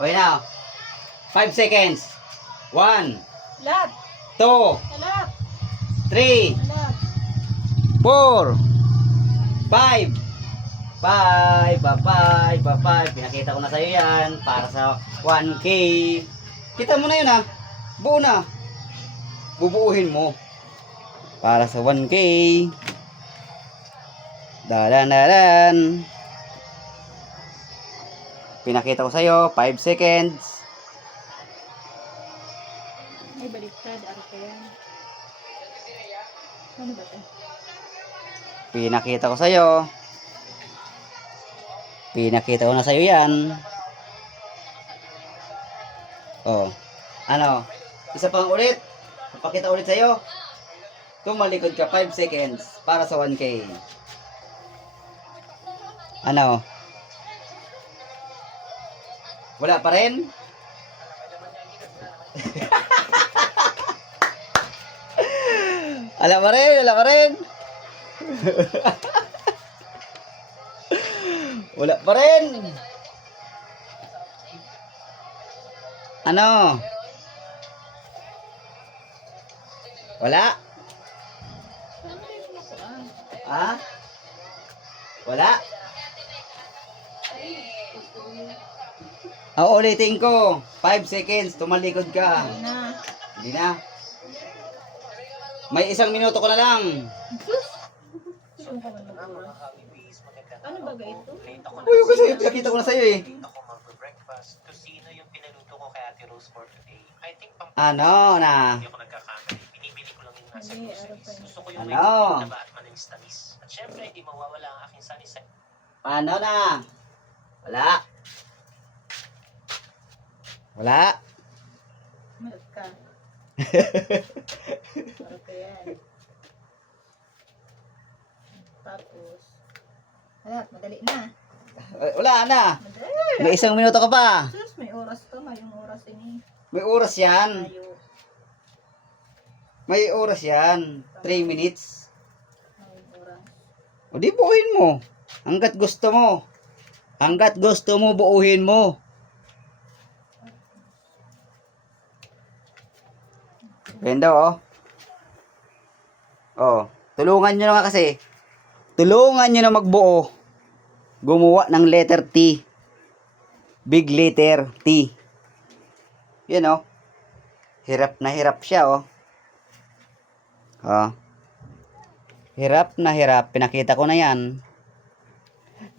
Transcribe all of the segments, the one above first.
Okay na. 5 seconds. 1, Lahat. 2, Lahat. 3, Lahat. 4, 5. 5, 5. Pinakita ko na sa'yo yan. Para sa 1K. Kita mo na yun ha. Buo na. Bubuuhin mo. Para sa 1K. Dalan. Pinakita ko sa'yo. 5 seconds. Ay, baliktad. Ano pa yan? Ano ba ito? Pinakita ko sa'yo. Pinakita ko na sa'yo yan. Oh. Ano? Isa pang ulit. Papakita ulit sa'yo. Tumalikod ka 5 seconds para sa 1K. Ano? Wala pa rin? Wala pa rin? Wala pa rin? Wala pa rin? Ano? Wala? Ano yung nakuha? Ha? Wala? Ulitin ko. 5 seconds. Tumalikod ka. Hindi na. Hindi na. May 1 minuto ko na lang. Siyong ka man mag-oras. Ano ba ga ito? Uy, kasi nakita ko na sa'yo eh. Ako mag-breakfast. Kusino yung pinaluto ko kay Ate Rose for today. I think pang Ano na? hindi ako nagkakamali. Binibili ko lang yung nasa Hindi, groceries. araw pa Gusto ko yung may Ano? taba at manalis-tamis. At syempre, hindi mawawala ang aking sunny-side. Paano na? Wala. Wala. Malat ka. Ano pa yan? Tapos. Lahat, madali na. Wala na. Madali. May 1 minuto ka pa. Sus, may oras ka. May oras ini. May oras yan. Tayo. May oras yan. 3 minutes. May oras. O di buuhin mo. Hanggat gusto mo. Hanggat gusto mo, buuhin mo. Ganda oh. Oh, tulungan nyo na nga kasi. Tulungan nyo na magbuo. Gumawa ng letter T. Big letter T. Yan oh. Hirap na hirap siya oh. Oh. Hirap na hirap. Pinakita ko na yan.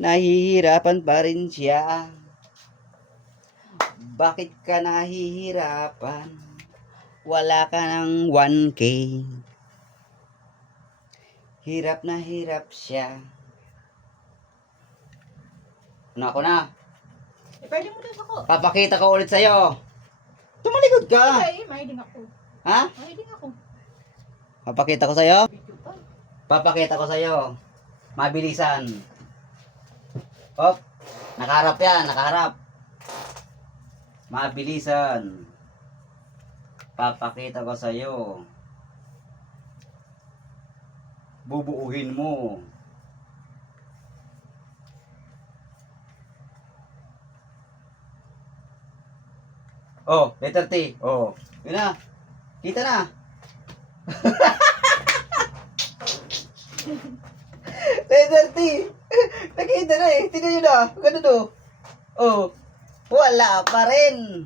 Nahihirapan pa rin siya. Bakit ka nahihirapan? Wala ka ng 1K. Hirap na hirap siya. Ano ako na? Eh, pwede mo din ako. Papakita ko ulit sa'yo. Tumalikod ka. Ay, may din ako. Ha? May din ako. Papakita ko sa'yo. Video pa. Papakita ko sa'yo. Mabilisan. Hop. Nakaharap yan. Nakaharap. Mabilisan. Papakita ko sa'yo. Bubuuhin mo. Oh, letter T. Oh, yun na. Kita na. Letter T. Nakita na eh. Tignan nyo na. Ganun o. Oh. Wala pa rin.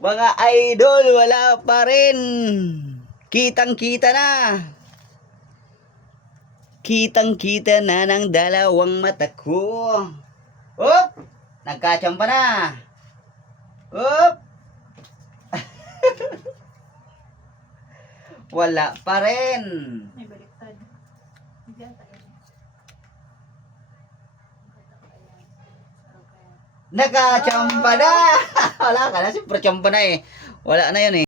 Mga idol, wala pa rin. Kitang-kita na. Kitang-kita na ng dalawang mata ko. Hop! Nagkachamba na. Hop! Wala pa rin. May baliktad. Hindi ata yan. Nakachamba na. Wala ka na. Siyempre chamba na eh. Wala na yun eh.